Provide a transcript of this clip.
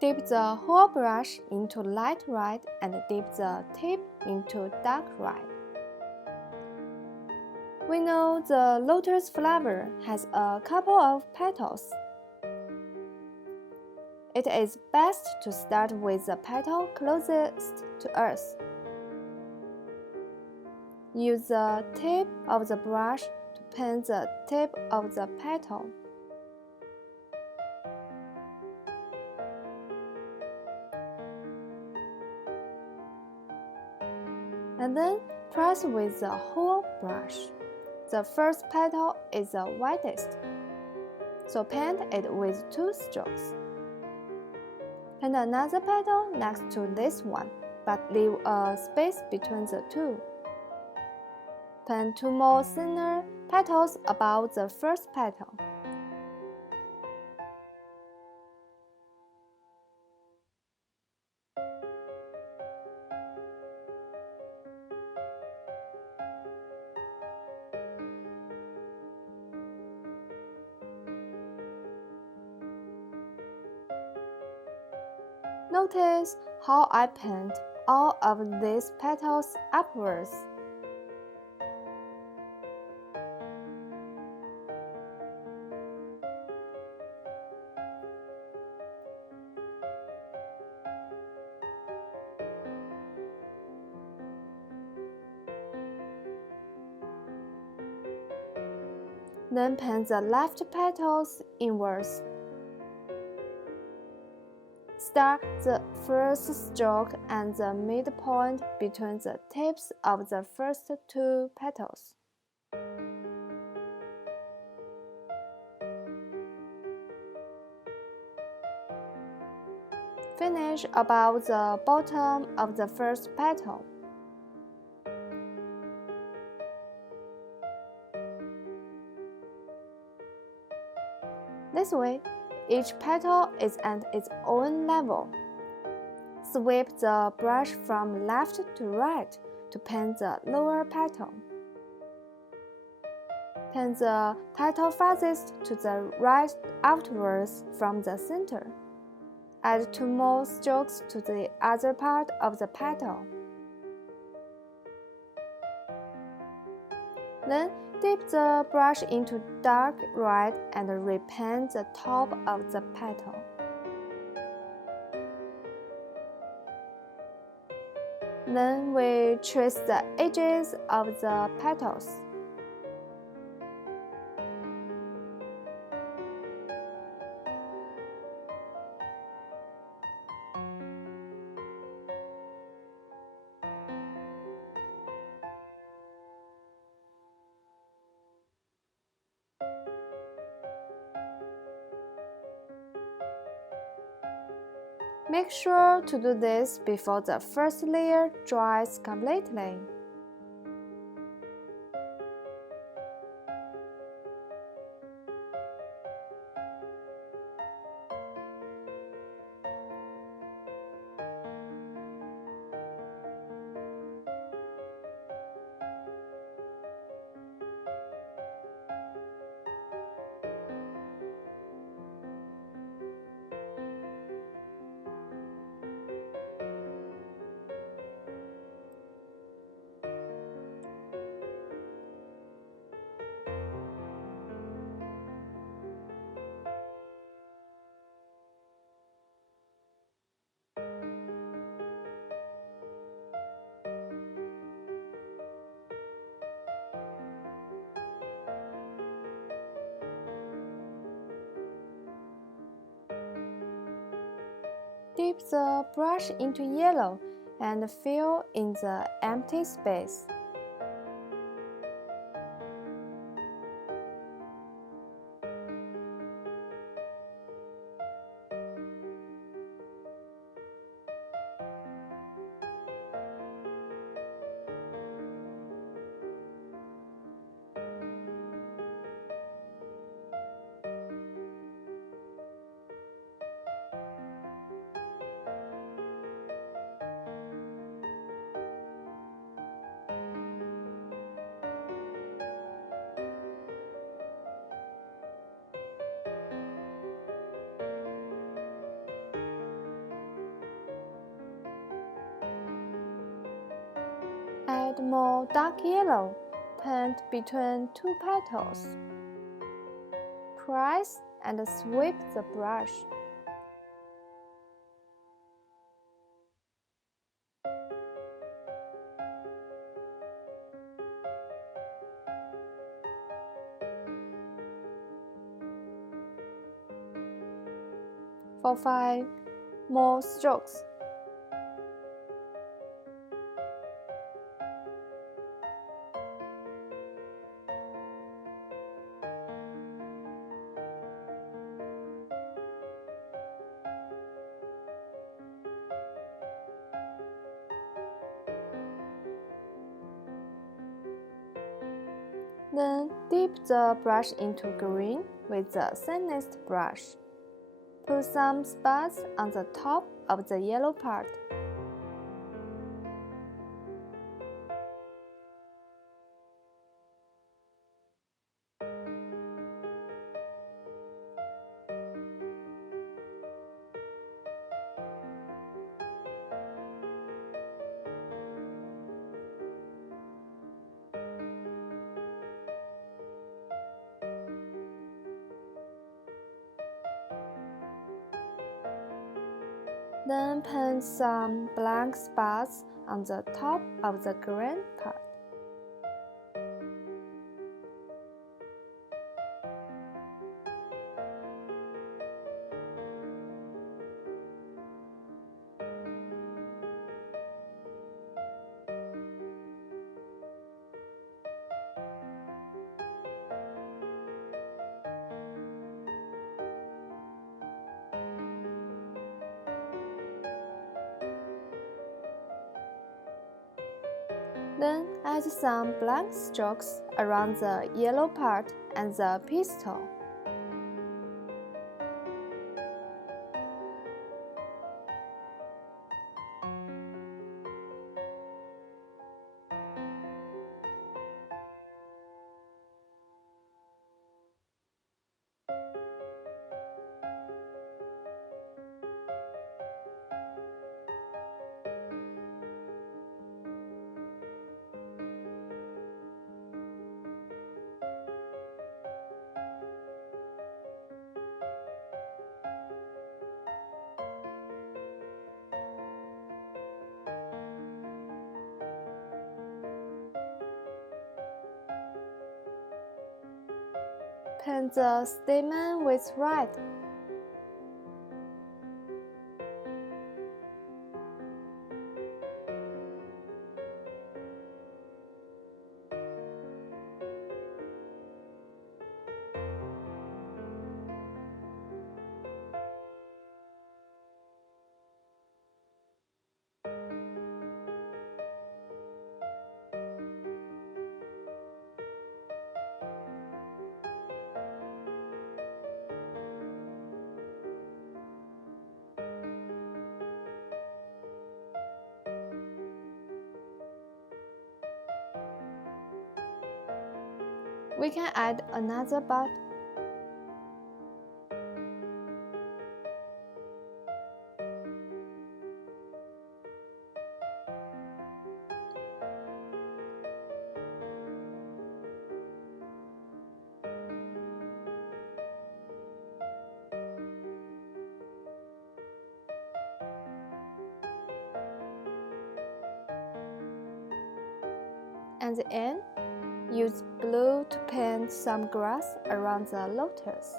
Dip the whole brush into light red and dip the tip into dark red. We know the lotus flower has a couple of petals. It is best to start with the petal closest to earth. Use the tip of the brush to paint the tip of the petal. And then press with the whole brush. The first petal is the widest, so paint it with 2 strokes. Paint another petal next to this one, but leave a space between the two. Paint 2 more thinner petals above the first petal. Notice how I paint all of these petals upwards. Then paint the left petals inwards. Start the first stroke at the midpoint between the tips of the first 2 petals. Finish above the bottom of the first petal. This way, each petal is at its own level. Sweep the brush from left to right to paint the lower petal. Paint the petal farthest to the right outwards from the center. Add 2 more strokes to the other part of the petal. Then dip the brush into dark red and repaint the top of the petal. Then we trace the edges of the petals. Make sure to do this before the first layer dries completely. Dip the brush into yellow and fill in the empty space. add more dark yellow, paint between two petals. Press and sweep the brush. For 5 more strokes. Then dip the brush into green with the thinnest brush. Put some spots on the top of the yellow part. Then paint some blank spots on the top of the green part. Then add some blank strokes around the yellow part and the pistil. Paint the stamen with red. We can add another bud. At the end, use blue to paint some grass around the lotus.